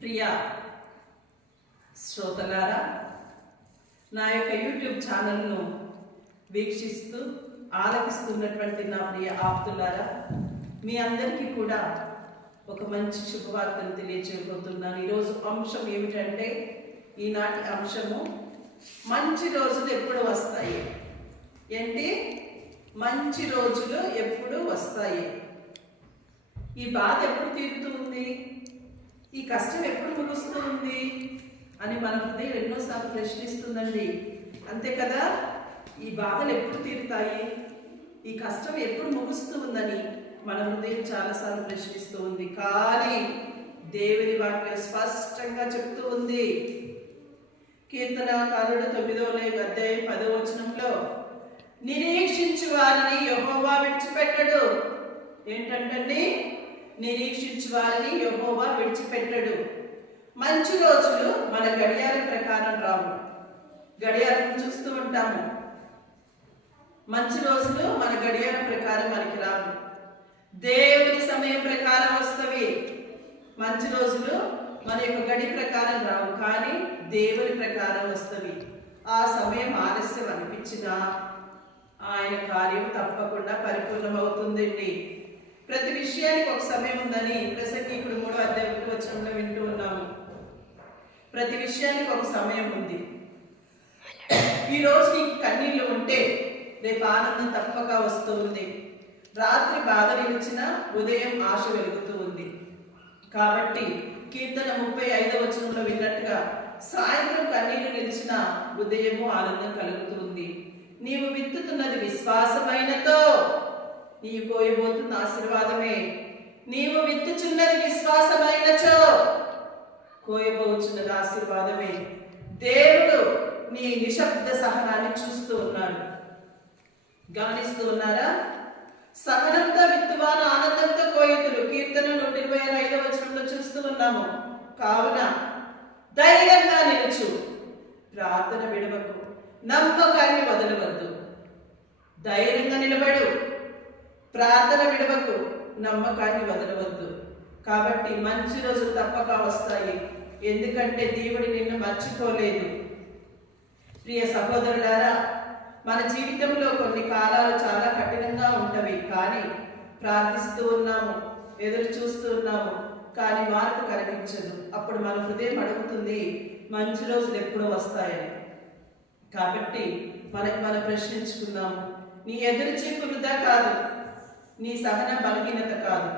ప్రియ శ్రోతలారా, నా యొక్క యూట్యూబ్ ఛానల్ను వీక్షిస్తూ ఆలకిస్తున్నటువంటి నా ప్రియ ఆప్తులారా, మీ అందరికీ కూడా ఒక మంచి శుభవార్తను తెలియజేయబోతున్నాను. ఈరోజు అంశం ఏమిటంటే, ఈనాటి అంశము మంచి రోజులు ఎప్పుడు వస్తాయి. ఏంటి? మంచి రోజులు ఎప్పుడు వస్తాయి. ఈ బాధ ఎప్పుడు తీరుతుంది, ఈ కష్టం ఎప్పుడు ముగుస్తుంది అని మన హృదయం ఎన్నోసార్లు ప్రశ్నిస్తుందండి. అంతే కదా? ఈ బాధలు ఎప్పుడు తీరుతాయి, ఈ కష్టం ఎప్పుడు ముగుస్తుందని మన హృదయం చాలాసార్లు ప్రశ్నిస్తూ ఉంది. కానీ దేవుని వాక్యం స్పష్టంగా చెప్తూ ఉంది. కీర్తనకారుడు 9వ అధ్యాయం 10వ వచనంలో, నిరీక్షించు వారిని యెహోవా విడిచిపెట్టడు. ఏంటంటే, నిరీక్షించు వారిని యెహోవా విడిచిపెట్టడు. మంచి రోజులు మన గడియారం ప్రకారం రావు. గడియారం చూస్తూ ఉంటాము. మంచి రోజులు మన గడియారం ప్రకారం మనకి రావు, దేవుని సమయం ప్రకారం వస్తవి. మంచి రోజులు మన యొక్క గడి ప్రకారం రావు, కానీ దేవుని ప్రకారం వస్తవి. ఆ సమయం ఆలస్యం అనిపించినా ఆయన కార్యం తప్పకుండా పరిపూర్ణమవుతుందండి. ప్రతి విషయానికి ఒక సమయం ఉందని ప్రసంగికుడు 3వ అధ్యాయం 1వ వచనంలో వింటూ ఉన్నాము. ప్రతి విషయానికి ఒక సమయం ఉంది. ఈ రోజు నీకు కన్నీళ్లు ఉంటే రేపు ఆనందం తప్పక వస్తూ ఉంది. రాత్రి బాధ నిలిచిన ఉదయం ఆశ వెలుగుతూ ఉంది. కాబట్టి కీర్తన 35వ వచనంలో విన్నట్టుగా, సాయంత్రం కన్నీళ్లు నిలిచిన ఉదయము ఆనందం కలుగుతుంది. నీవు విత్తుతున్నది విశ్వాసమైనతో నీవు కోయబోతున్న ఆశీర్వాదమే. నీవు విత్తుచున్నది విశ్వాసమైనచో కోయబోచున్నది ఆశీర్వాదమే. దేవుడు నీ నిశ్శబ్ద సహనాన్ని చూస్తూ ఉన్నాడు. గమనిస్తూ ఉన్నారా? సహనంతో విత్తువాను ఆనందంతో కోయుతురు. కీర్తన 125వ వచనంలో చూస్తూ ఉన్నాము. కావున ధైర్యంగా నిలుచు, ప్రార్థన విడవకు, నమ్మకాన్ని వదలవద్దు. ధైర్యంగా నిలబడు, ప్రార్థన విడవకు, నమ్మకాన్ని వదలవద్దు. కాబట్టి మంచి రోజులు తప్పక వస్తాయి. ఎందుకంటే దేవుడు నిన్ను మర్చిపోలేదు. ప్రియ సహోదరులారా, మన జీవితంలో కొన్ని కాలాలు చాలా కఠినంగా ఉంటవి. కానీ ప్రార్థిస్తూ ఉన్నాము, ఎదురు చూస్తూ ఉన్నాము, కానీ మార్పు కనిపించదు. అప్పుడు మన హృదయం అడుగుతుంది, మంచి రోజులు ఎప్పుడు వస్తాయని. కాబట్టి మనం ప్రశ్నించుకుందాము. నీ ఎదురు చూపు వృధా కాదు, నీ సహన బలహీనత కాదు.